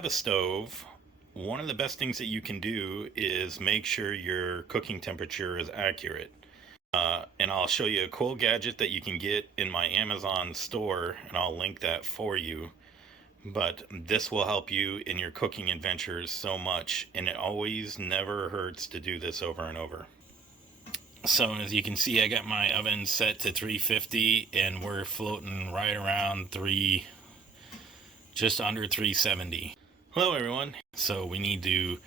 have a stove, one of the best things that you can do is make sure your cooking temperature is accurate. And I'll show you a cool gadget that you can get in my Amazon store, and I'll link that for you. But this will help you in your cooking adventures so much, and it always never hurts to do this over and over. So as you can see, I got my oven set to 350, and we're floating right around just under 370. Hello everyone. So we need to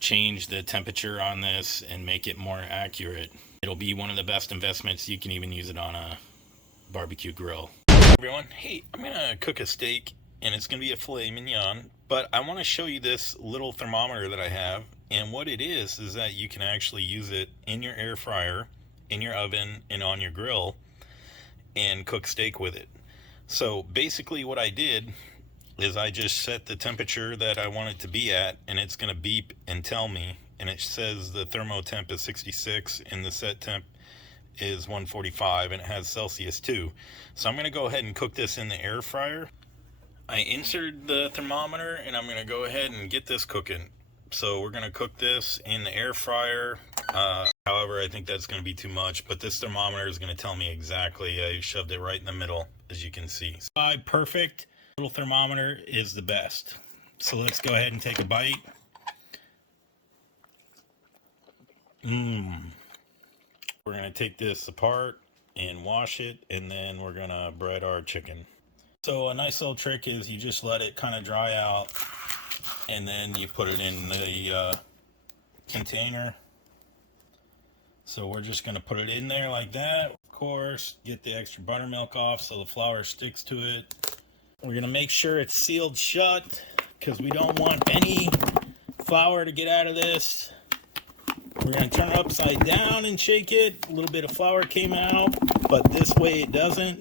change the temperature on this and make it more accurate. It'll be one of the best investments. You can even use it on a barbecue grill. Hey everyone, hey, I'm gonna cook a steak and it's gonna be a filet mignon, but I want to show you this little thermometer that I have, and what it is that you can actually use it in your air fryer, in your oven, and on your grill and cook steak with it. So basically what I did is I just set the temperature that I want it to be at, and it's going to beep and tell me, and it says the thermo temp is 66 and the set temp is 145, and it has Celsius too. So I'm going to go ahead and cook this in the air fryer. I inserted the thermometer and I'm going to go ahead and get this cooking. So we're going to cook this in the air fryer. However, I think that's going to be too much, but this thermometer is going to tell me exactly. I shoved it right in the middle, as you can see. Perfect. Little thermometer is the best. So let's go ahead and take a bite. We're going to take this apart and wash it, and then we're going to bread our chicken. So a nice little trick is you just let it kind of dry out, and then you put it in the container. So we're just going to put it in there like that. Of course, get the extra buttermilk off so the flour sticks to it. We're going to make sure it's sealed shut because we don't want any flour to get out of this. We're going to turn it upside down and shake it. A little bit of flour came out, but this way it doesn't.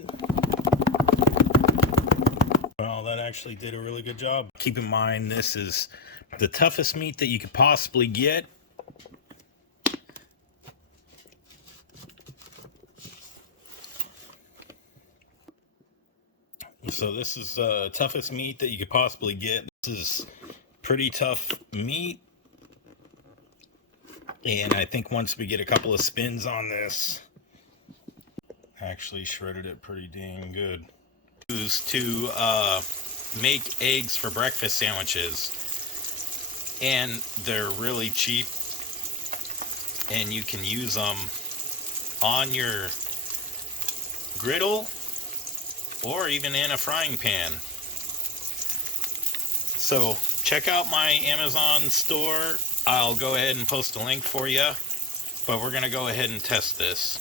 Well, that actually did a really good job. Keep in mind, this is the toughest meat that you could possibly get. So this is the toughest meat that you could possibly get. This is pretty tough meat. And I think once we get a couple of spins on this, actually shredded it pretty dang good. Use to make eggs for breakfast sandwiches. And they're really cheap. And you can use them on your griddle or even in a frying pan. So check out my Amazon store. I'll go ahead and post a link for you, but we're going to go ahead and test this.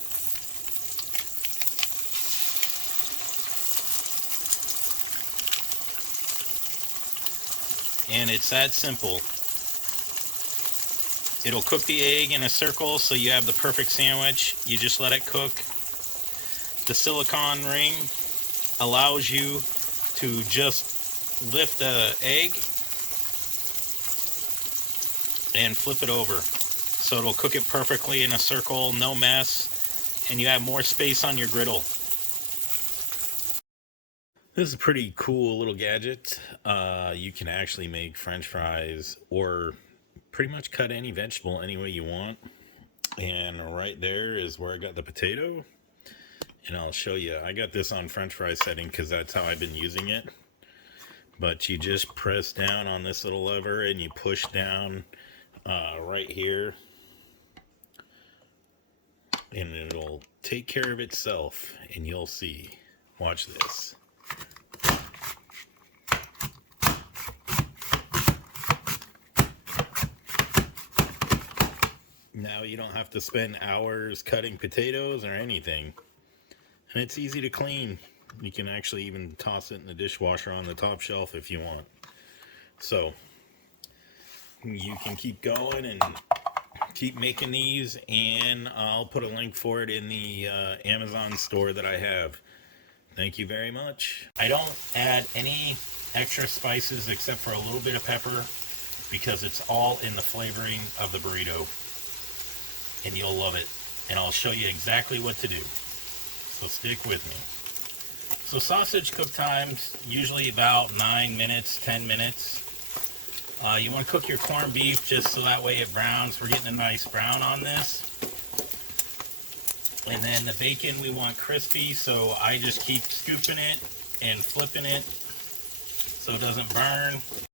And it's that simple. It'll cook the egg in a circle so you have the perfect sandwich. You just let it cook. The silicone ring allows you to just lift the egg and flip it over. So it'll cook it perfectly in a circle, no mess, and you have more space on your griddle. This is a pretty cool little gadget. You can actually make French fries or pretty much cut any vegetable any way you want. And right there is where I got the potato. And I'll show you. I got this on French fry setting because that's how I've been using it. But you just press down on this little lever and you push down right here. And it'll take care of itself. And you'll see. Watch this. Now you don't have to spend hours cutting potatoes or anything. And it's easy to clean. You can actually even toss it in the dishwasher on the top shelf if you want. So you can keep going and keep making these, and I'll put a link for it in the Amazon store that I have. Thank you very much. I don't add any extra spices except for a little bit of pepper because it's all in the flavoring of the burrito. And you'll love it. And I'll show you exactly what to do. So stick with me. So sausage cook times, usually about 9 minutes, 10 minutes. You want to cook your corned beef just so that way it browns. We're getting a nice brown on this. And then the bacon we want crispy, so I just keep scooping it and flipping it so it doesn't burn.